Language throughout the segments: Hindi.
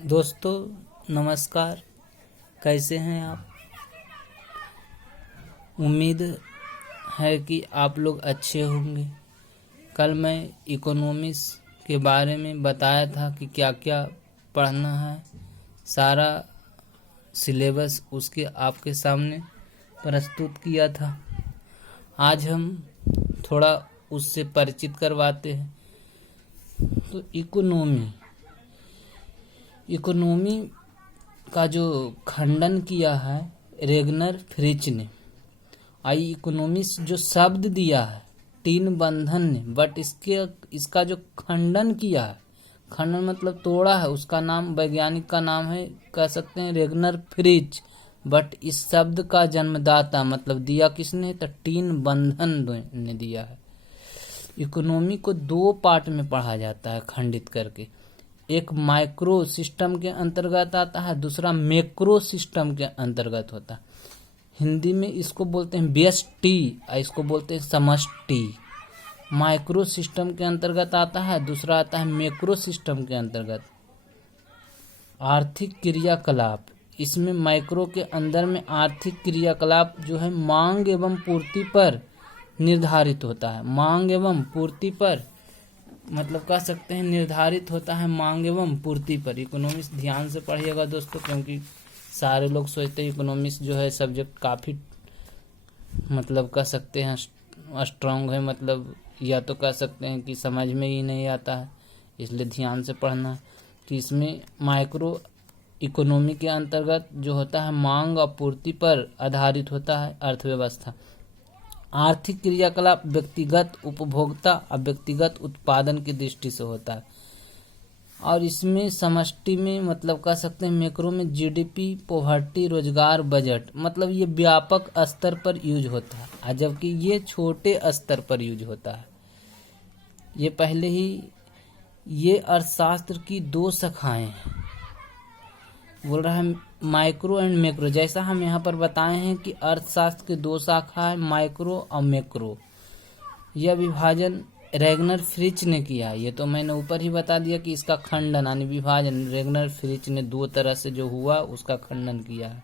दोस्तों नमस्कार। कैसे हैं आप? उम्मीद है कि आप लोग अच्छे होंगे। कल मैं इकोनॉमिक्स के बारे में बताया था कि क्या क्या पढ़ना है, सारा सिलेबस उसके आपके सामने प्रस्तुत किया था। आज हम थोड़ा उससे परिचित करवाते हैं। तो इकोनॉमी का जो खंडन किया है रेगनर फ्रिच ने। आई इकोनॉमिक्स जो शब्द दिया है टीन बंधन ने, बट इसका जो खंडन किया है, खंडन मतलब तोड़ा है, उसका नाम वैज्ञानिक का नाम है, कह सकते हैं रेगनर फ्रिच। बट इस शब्द का जन्मदाता मतलब दिया किसने? तो टीन बंधन ने दिया है। इकोनॉमी को दो पार्ट में पढ़ा जाता है खंडित करके। एक माइक्रो सिस्टम के अंतर्गत आता है, दूसरा मैक्रो सिस्टम के अंतर्गत होता है। हिंदी में इसको बोलते हैं व्यष्टि और इसको बोलते हैं समष्टि। माइक्रो सिस्टम के अंतर्गत आता है, दूसरा आता है मैक्रो सिस्टम के अंतर्गत। आर्थिक क्रियाकलाप, इसमें माइक्रो के अंदर में आर्थिक क्रियाकलाप जो है मांग एवं पूर्ति पर निर्धारित होता है। मांग एवं पूर्ति पर मतलब कह सकते हैं निर्धारित होता है, मांग एवं पूर्ति पर। इकोनॉमिक्स ध्यान से पढ़िएगा दोस्तों, क्योंकि सारे लोग सोचते हैं इकोनॉमिक्स जो है सब्जेक्ट काफ़ी मतलब कह सकते हैं स्ट्रांग है, मतलब या तो कह सकते हैं कि समझ में ही नहीं आता है, इसलिए ध्यान से पढ़ना। कि इसमें माइक्रो इकोनॉमी के अंतर्गत जो होता है मांग और पूर्ति पर आधारित होता है अर्थव्यवस्था। आर्थिक क्रियाकलाप व्यक्तिगत उपभोक्ता और व्यक्तिगत उत्पादन की दृष्टि से होता है। और इसमें समष्टि में मतलब कह सकते हैं मैक्रो में जीडीपी, पॉवर्टी, रोजगार, बजट, मतलब ये व्यापक स्तर पर यूज होता है, जबकि ये छोटे स्तर पर यूज होता है। ये पहले ही ये अर्थशास्त्र की दो शाखाएं हैं, बोल रहा है माइक्रो एंड मैक्रो। जैसा हम यहाँ पर बताए हैं कि अर्थशास्त्र की दो शाखा है, माइक्रो और मैक्रो। यह विभाजन रेगनर फ्रिच ने किया। ये तो मैंने ऊपर ही बता दिया कि इसका खंडन यानी विभाजन रेगनर फ्रिच ने दो तरह से जो हुआ उसका खंडन किया है।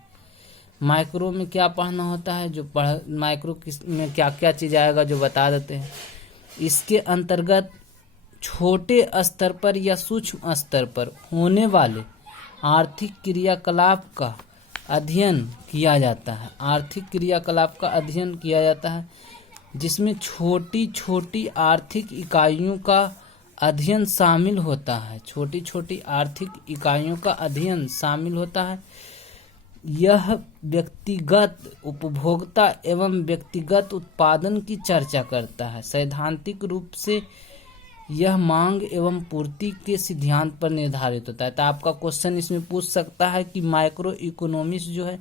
माइक्रो में क्या पढ़ना होता है, जो माइक्रो में क्या क्या चीज़ आएगा जो बता देते हैं। इसके अंतर्गत छोटे स्तर पर या सूक्ष्म स्तर पर होने वाले आर्थिक क्रियाकलाप का अध्ययन किया जाता है। आर्थिक क्रियाकलाप का अध्ययन किया जाता है जिसमें छोटी छोटी आर्थिक इकाइयों का अध्ययन शामिल होता है। छोटी छोटी आर्थिक इकाइयों का अध्ययन शामिल होता है। यह व्यक्तिगत उपभोक्ता एवं व्यक्तिगत उत्पादन की चर्चा करता है। सैद्धांतिक रूप से यह मांग एवं पूर्ति के सिद्धांत पर निर्धारित होता है। तो आपका क्वेश्चन इसमें पूछ सकता है कि माइक्रो इकोनॉमिक्स जो है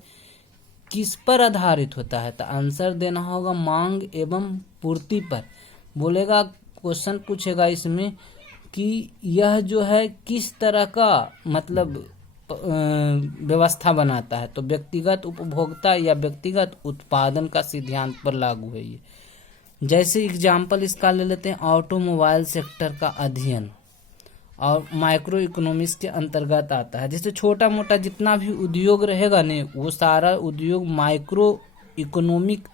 किस पर आधारित होता है, तो आंसर देना होगा मांग एवं पूर्ति पर। बोलेगा क्वेश्चन पूछेगा इसमें कि यह जो है किस तरह का मतलब व्यवस्था बनाता है, तो व्यक्तिगत उपभोक्ता या व्यक्तिगत उत्पादन का सिद्धांत पर लागू है ये। जैसे एग्जाम्पल इसका ले लेते हैं, ऑटोमोबाइल सेक्टर का अध्ययन और माइक्रो इकोनॉमिक्स के अंतर्गत आता है। जैसे छोटा मोटा जितना भी उद्योग रहेगा ने, वो सारा उद्योग माइक्रो इकोनॉमिक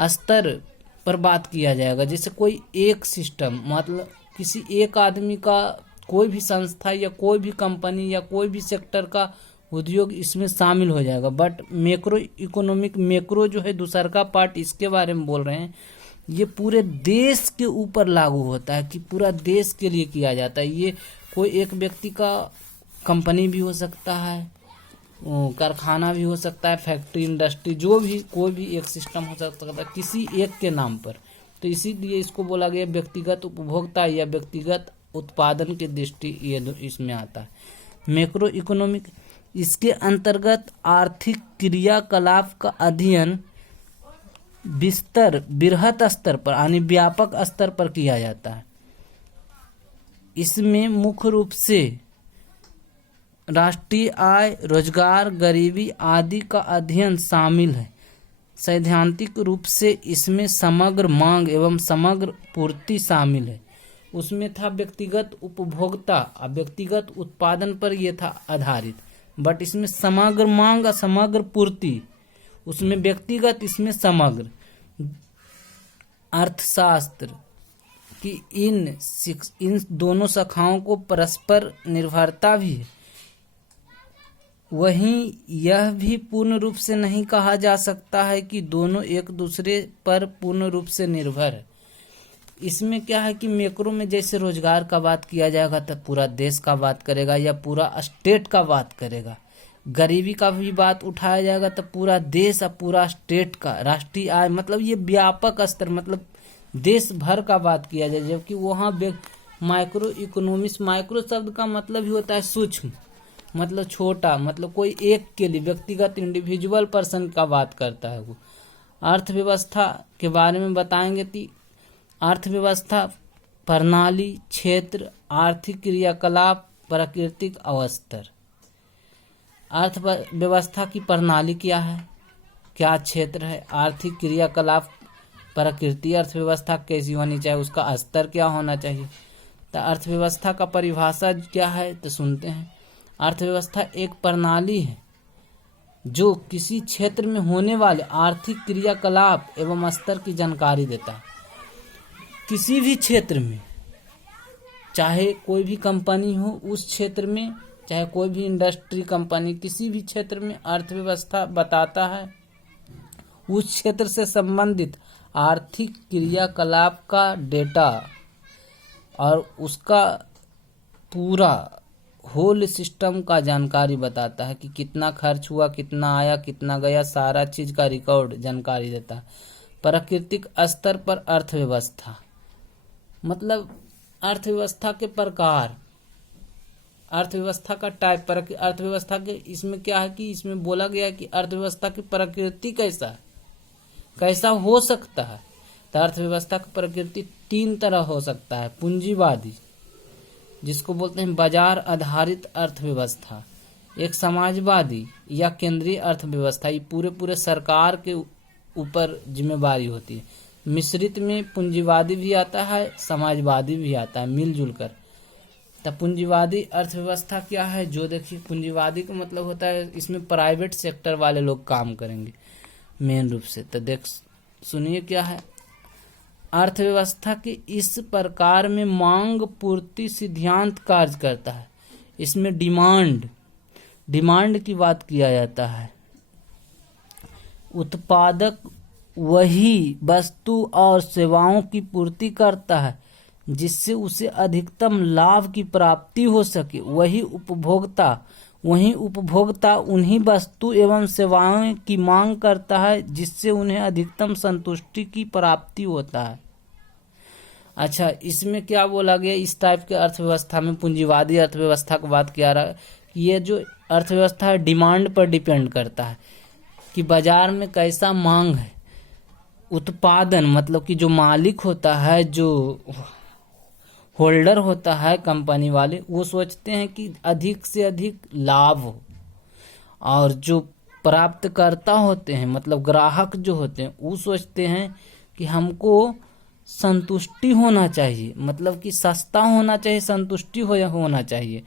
स्तर पर बात किया जाएगा। जैसे कोई एक सिस्टम मतलब किसी एक आदमी का कोई भी संस्था या कोई भी कंपनी या कोई भी सेक्टर का उद्योग इसमें शामिल हो जाएगा। बट मैक्रो इकोनॉमिक मैक्रो जो है दूसरा का पार्ट, इसके बारे में बोल रहे हैं, ये पूरे देश के ऊपर लागू होता है कि पूरा देश के लिए किया जाता है। ये कोई एक व्यक्ति का कंपनी भी हो सकता है, कारखाना भी हो सकता है, फैक्ट्री, इंडस्ट्री, जो भी कोई भी एक सिस्टम हो सकता है किसी एक के नाम पर। तो इसीलिए इसको बोला गया व्यक्तिगत उपभोक्ता या व्यक्तिगत उत्पादन की दृष्टि ये इसमें आता है। मैक्रो इकोनॉमिक इसके अंतर्गत आर्थिक क्रियाकलाप का अध्ययन बृहत स्तर पर यानी व्यापक स्तर पर किया जाता है। इसमें मुख्य रूप से राष्ट्रीय आय, रोजगार, गरीबी आदि का अध्ययन शामिल है। सैद्धांतिक रूप से इसमें समग्र मांग एवं समग्र पूर्ति शामिल है। उसमें था व्यक्तिगत उपभोक्ता और व्यक्तिगत उत्पादन पर यह था आधारित। बट इसमें समग्र मांग और समग्र पूर्ति, उसमें व्यक्तिगत, इसमें समग्र। अर्थशास्त्र कि इन दोनों शाखाओं को परस्पर निर्भरता भी है, वहीं यह भी पूर्ण रूप से नहीं कहा जा सकता है कि दोनों एक दूसरे पर पूर्ण रूप से निर्भर है। इसमें क्या है कि मैक्रो में जैसे रोजगार का बात किया जाएगा तो पूरा देश का बात करेगा या पूरा स्टेट का बात करेगा। गरीबी का भी बात उठाया जाएगा तो पूरा देश और पूरा स्टेट का, राष्ट्रीय आय, मतलब ये व्यापक स्तर, मतलब देश भर का बात किया जाए। जबकि वहाँ माइक्रो इकोनॉमिक्स, माइक्रो शब्द का मतलब ही होता है सूक्ष्म, मतलब छोटा, मतलब कोई एक के लिए, व्यक्तिगत इंडिविजुअल पर्सन का बात करता है वो। अर्थव्यवस्था के बारे में बताएंगे तो अर्थव्यवस्था प्रणाली, क्षेत्र, आर्थिक क्रियाकलाप, प्राकृतिक अवस्थर। अर्थव्यवस्था की प्रणाली क्या है, क्या क्षेत्र है, आर्थिक क्रियाकलाप, प्रकृति अर्थव्यवस्था कैसी होनी चाहिए, उसका स्तर क्या होना चाहिए। तो अर्थव्यवस्था का परिभाषा क्या है तो सुनते हैं। अर्थव्यवस्था एक प्रणाली है जो किसी क्षेत्र में होने वाले आर्थिक क्रियाकलाप एवं स्तर की जानकारी देता है। किसी भी क्षेत्र में, चाहे कोई भी कंपनी हो उस क्षेत्र में, चाहे कोई भी इंडस्ट्री कंपनी, किसी भी क्षेत्र में अर्थव्यवस्था बताता है उस क्षेत्र से संबंधित आर्थिक क्रियाकलाप का डेटा और उसका पूरा होल सिस्टम का जानकारी बताता है कि कितना खर्च हुआ, कितना आया, कितना गया, सारा चीज का रिकॉर्ड जानकारी देता है। प्राकृतिक स्तर पर अर्थव्यवस्था, मतलब अर्थव्यवस्था के प्रकार, अर्थव्यवस्था का टाइप, अर्थव्यवस्था के इसमें क्या है कि इसमें बोला गया है कि अर्थव्यवस्था की प्रकृति कैसा है, कैसा हो सकता है। तो अर्थव्यवस्था की प्रकृति 3 तरह हो सकता है। पूंजीवादी, जिसको बोलते हैं बाजार आधारित अर्थव्यवस्था, एक समाजवादी या केंद्रीय अर्थव्यवस्था, ये पूरे सरकार के ऊपर जिम्मेवारी होती है। मिश्रित में पूंजीवादी भी आता है, समाजवादी भी आता है, मिलजुल कर। तो पूंजीवादी अर्थव्यवस्था क्या है, जो देखिए पूंजीवादी का मतलब होता है इसमें प्राइवेट सेक्टर वाले लोग काम करेंगे मेन रूप से। तो देख सुनिए क्या है। अर्थव्यवस्था के इस प्रकार में मांग पूर्ति सिद्धांत कार्य करता है। इसमें डिमांड की बात किया जाता है। उत्पादक वही वस्तु और सेवाओं की पूर्ति करता है जिससे उसे अधिकतम लाभ की प्राप्ति हो सके। वही उपभोक्ता उन्हीं वस्तु एवं सेवाओं की मांग करता है जिससे उन्हें अधिकतम संतुष्टि की प्राप्ति होता है। अच्छा, इसमें क्या बोला गया, इस टाइप के अर्थव्यवस्था में पूंजीवादी अर्थव्यवस्था की बात किया रहा है कि ये जो अर्थव्यवस्था है डिमांड पर डिपेंड करता है कि बाजार में कैसा मांग है। उत्पादन मतलब कि जो मालिक होता है, जो होल्डर होता है कंपनी वाले, वो सोचते हैं कि अधिक से अधिक लाभ हो, और जो प्राप्तकर्ता होते हैं मतलब ग्राहक जो होते हैं वो सोचते हैं कि हमको संतुष्टि होना चाहिए, मतलब कि सस्ता होना चाहिए, संतुष्टि होना चाहिए।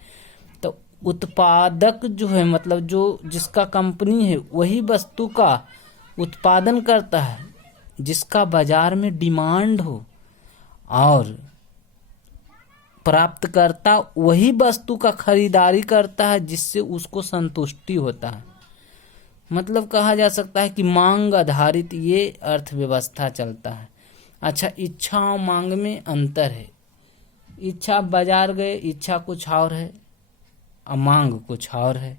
तो उत्पादक जो है मतलब जो जिसका कंपनी है वही वस्तु का उत्पादन करता है जिसका बाजार में डिमांड हो, और प्राप्तकर्ता वही वस्तु का खरीदारी करता है जिससे उसको संतुष्टि होता है। मतलब कहा जा सकता है कि मांग आधारित ये अर्थव्यवस्था चलता है। अच्छा, इच्छा और मांग में अंतर है। इच्छा बाजार गए, इच्छा कुछ और है और मांग कुछ और है।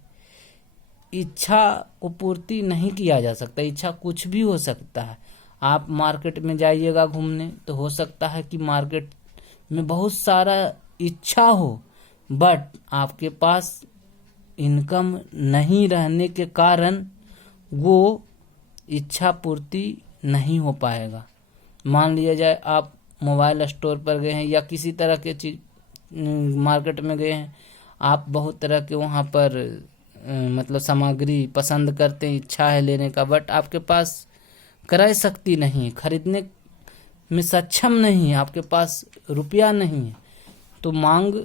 इच्छा को पूर्ति नहीं किया जा सकता, इच्छा कुछ भी हो सकता है। आप मार्केट में जाइएगा घूमने तो हो सकता है कि मार्केट में बहुत सारा इच्छा हो, बट आपके पास इनकम नहीं रहने के कारण वो इच्छा पूर्ति नहीं हो पाएगा। मान लिया जाए आप मोबाइल स्टोर पर गए हैं या किसी तरह के चीज मार्केट में गए हैं, आप बहुत तरह के वहाँ पर मतलब सामग्री पसंद करते हैं, इच्छा है लेने का, बट आपके पास क्रय शक्ति नहीं है, खरीदने में सक्षम नहीं है, आपके पास रुपया नहीं है। तो मांग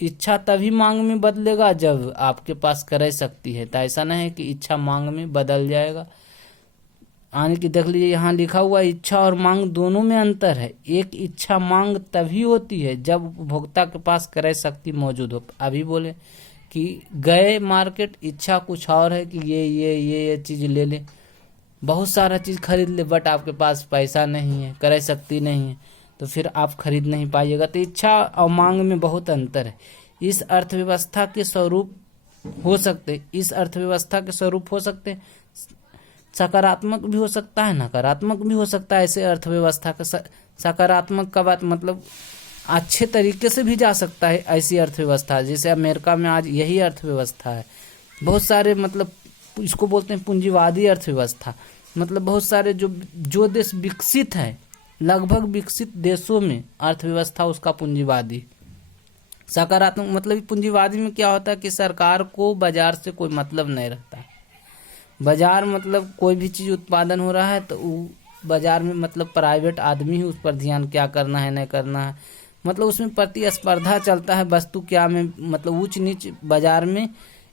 इच्छा तभी मांग में बदलेगा जब आपके पास क्रय शक्ति है। तो ऐसा नहीं है कि इच्छा मांग में बदल जाएगा। आने की देख लीजिए, यहाँ लिखा हुआ इच्छा और मांग दोनों में अंतर है। एक इच्छा मांग तभी होती है जब उपभोक्ता के पास क्रय शक्ति मौजूद हो। अभी बोले कि गए मार्केट, इच्छा कुछ और है कि ये चीज ले ले, बहुत सारा चीज खरीद ले, बट आपके पास पैसा नहीं है, क्रय शक्ति नहीं है, तो फिर आप खरीद नहीं पाइएगा। तो इच्छा और मांग में बहुत अंतर है। इस अर्थव्यवस्था के स्वरूप हो सकते सकारात्मक भी हो सकता है, नकारात्मक भी हो सकता है। ऐसे अर्थव्यवस्था का सकारात्मक का बात मतलब अच्छे तरीके से भी जा सकता है। ऐसी अर्थव्यवस्था जैसे अमेरिका में आज यही अर्थव्यवस्था है। बहुत सारे मतलब इसको बोलते हैं पूंजीवादी अर्थव्यवस्था। मतलब बहुत सारे जो देश विकसित है, लगभग विकसित देशों में अर्थव्यवस्था उसका पूंजीवादी। सकारात्मक मतलब पूंजीवादी में क्या होता है कि सरकार को बाजार से कोई मतलब नहीं रहता है। बाजार मतलब कोई भी चीज उत्पादन हो रहा है तो बाजार में मतलब प्राइवेट आदमी ही उस पर ध्यान क्या करना है नहीं करना है, मतलब उसमें प्रतिस्पर्धा चलता है। वस्तु क्या में मतलब ऊंच नीच बाजार में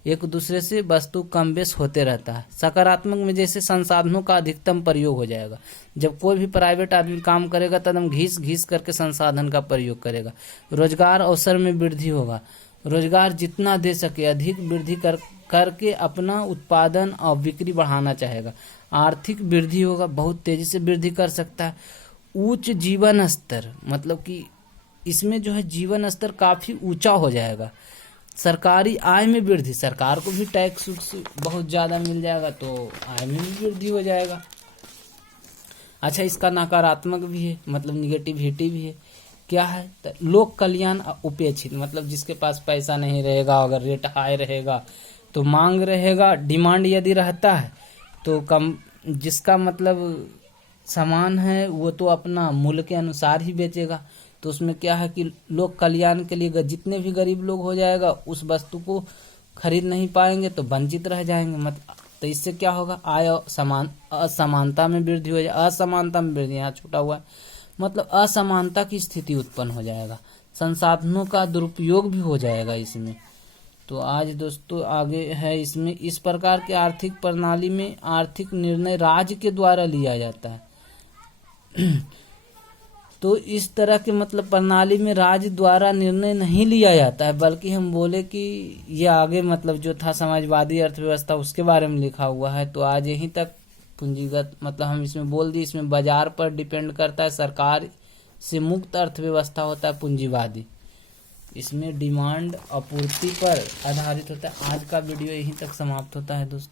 एक दूसरे से वस्तु कम बेस होते रहता है। सकारात्मक में जैसे संसाधनों का अधिकतम प्रयोग हो जाएगा। जब कोई भी प्राइवेट आदमी काम करेगा तो एकदम घीस करके संसाधन का प्रयोग करेगा। रोजगार अवसर में वृद्धि होगा। रोजगार जितना दे सके अधिक वृद्धि करके अपना उत्पादन और बिक्री बढ़ाना चाहेगा। आर्थिक वृद्धि होगा, बहुत तेजी से वृद्धि कर सकता है। उच्च जीवन स्तर मतलब कि इसमें जो है जीवन स्तर काफी ऊंचा हो जाएगा। सरकारी आय में वृद्धि, सरकार को भी टैक्स बहुत ज्यादा मिल जाएगा तो आय में भी वृद्धि हो जाएगा। अच्छा, इसका नकारात्मक भी है, मतलब निगेटिविटी भी है। क्या है तो लोक कल्याण उपेक्षित, मतलब जिसके पास पैसा नहीं रहेगा, अगर रेट हाई रहेगा तो मांग रहेगा, डिमांड यदि रहता है तो कम, जिसका मतलब सामान है वो तो अपना मूल्य के अनुसार ही बेचेगा। तो उसमें क्या है कि लोक कल्याण के लिए जितने भी गरीब लोग हो जाएगा उस वस्तु को खरीद नहीं पाएंगे तो वंचित रह जाएंगे। मतलब तो इससे क्या होगा, आय असमानता में वृद्धि हो जाए। असमानता में वृद्धि यहाँ छूटा हुआ है, मतलब असमानता की स्थिति उत्पन्न हो जाएगा। संसाधनों का दुरुपयोग भी हो जाएगा इसमें। तो आज दोस्तों आगे है इसमें, इस प्रकार के आर्थिक प्रणाली में आर्थिक निर्णय राज्य के द्वारा लिया जाता है। तो इस तरह के मतलब प्रणाली में राज्य द्वारा निर्णय नहीं लिया जाता है, बल्कि हम बोले कि ये आगे मतलब जो था समाजवादी अर्थव्यवस्था उसके बारे में लिखा हुआ है। तो आज यहीं तक पूंजीगत मतलब हम इसमें बोल दिए, इसमें बाजार पर डिपेंड करता है। सरकार से मुक्त अर्थव्यवस्था होता है पूंजीवादी। इसमें डिमांड आपूर्ति पर आधारित होता है। आज का वीडियो यहीं तक समाप्त होता है दोस्तों।